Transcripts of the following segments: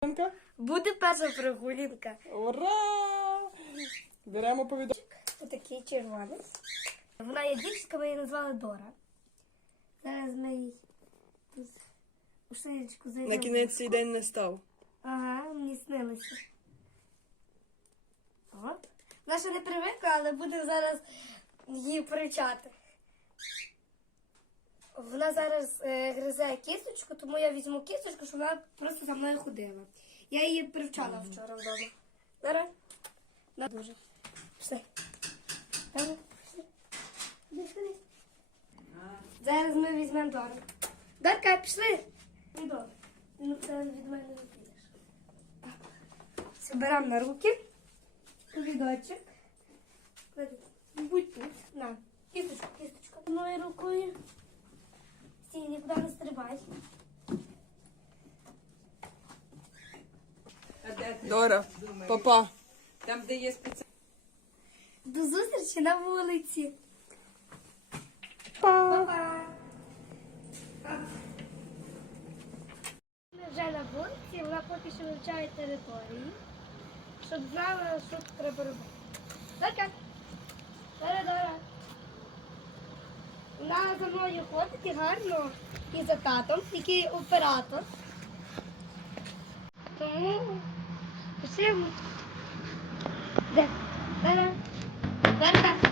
прогулянка? Буде перша прогулянка. Ура! Беремо повідомлення. Отакий червоний. Вона є дівчинка, ми її назвали Дора. Зараз ми її у шиєчку зайдемо. На кінець цей день не став. Ага, мені снилося. От. Ще не привикла, але буде зараз її привчати. Вона зараз е, гризе кісточку, тому я візьму кісточку, щоб вона просто за мною ходила. Я її привчала вчора вдома. Зараз? На дуже. Пішли. Давай, пішли. Зараз ми візьмемо Дору. Дарка, пішли. Іду. Ну, зараз від мене не підеш. Беремо на руки. Повідочок. Будь тут. На. Кісточку, кісточку. Одною рукою. Нікуди не стрибай. А де ти Дора, думаєш? папа. Там, де є спеціальні. До зустрічі на вулиці. Па-па. Ми вже на вулиці, вона поки що вивчає територію, щоб знала, що треба робити. Дорка. Дора, Дора. Вона за мною ходить і гарно і за татом, який оператор. Тому пишемо. Де? Дора. Дорка.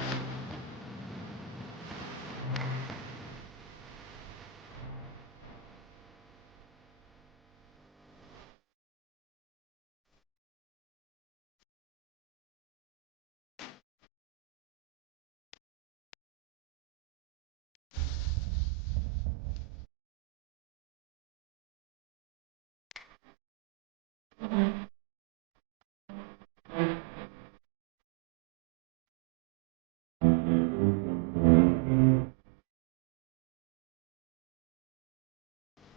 mmhmm.